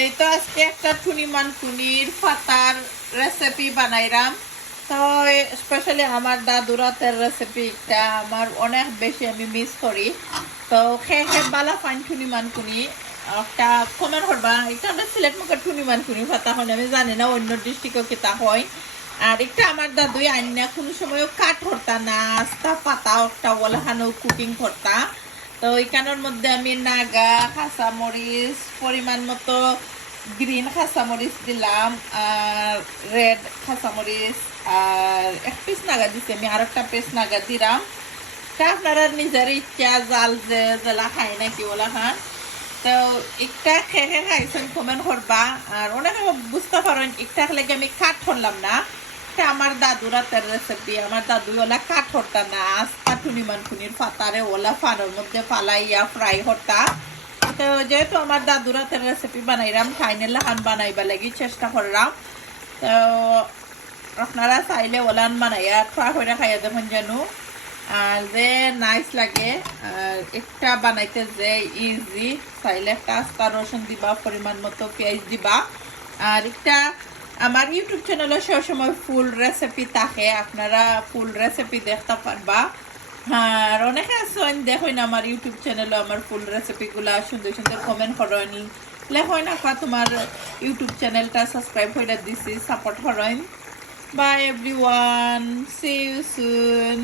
এই তো আজকে একটা টুনি মানকুনির পাতার রেসিপি বানাইলাম। তো স্পেশালি আমার দাদুর হাতের রেসিপিটা আমার অনেক বেশি আমি মিস করি। তো খেয়ে খেয়ে বালা ফাইন টুনি মানকুনি একটা কমেন্ট করবা। এটা আমরা সিলেট মুখের টুনি মানকুনি পাতা হয় আমি জানি না অন্য ডিস্ট্রিক্টও কিতা হয়। আর একটা আমার দাদুই আইনা কোনো সময়ও কাঠ করতা না, আস্তা পাতা একটা ওলাহানো কুকিং করতা। তো এখানের মধ্যে আমি নাগা কাঁচামরিচ পরিমাণ মতো, গ্রিন কাঁচামরিচ দিলাম, আর রেড কাঁচামরিচ, আর এক পিস নাগা দিচ্ছি আমি, আর একটা পিস নাগা দিলাম। তা আপনারা নিজের ইচ্ছা জাল যে জেলা খাই নাকি ওলা খান। তো একটা খেয়ে খাইছেন কমেন্ট করবা। আর অনেকে বুঝতে পারেন একটা লেগে আমি কাঠ করলাম না। আমার দাদুর হাতের রেসিপি, আমার দাদু ওলা কাঠ হরতা না, আস্তা টুনি মানকুনির পাতারে ওলা ফানোর মধ্যে ফালাইয়া ফ্রাই হরতা। তো যেহেতু আমার দাদুর হাতের রেসিপি বানাইলাম, ফাইনাল হান বানাইবা লাগি চেষ্টা করলাম। তো আপনারা চাইলে ওলান বানাইয়া ট্রাই করে খাইয়া দেখুন জানো। আর যে নাইস লাগে, আর একটা বানাইতে যে ইজি। চাইলে একটা আস্তা রসুন দিবা, পরিমাণ মতো পেঁয়াজ দিবা। আর একটা আমার ইউটিউব চ্যানেলে সবসময় ফুল রেসিপি থাকে, আপনারা ফুল রেসিপি দেখতে পারবা। আর অনেকে আছেন দেখুন আমার ইউটিউব চ্যানেলে আমার ফুল রেসিপিগুলো সুন্দর সুন্দর কমেন্ট করেন, লেখেন আপা তোমার ইউটিউব চ্যানেলটা সাবস্ক্রাইব করে দিছি, সাপোর্ট করেন। Bye everyone, see you soon.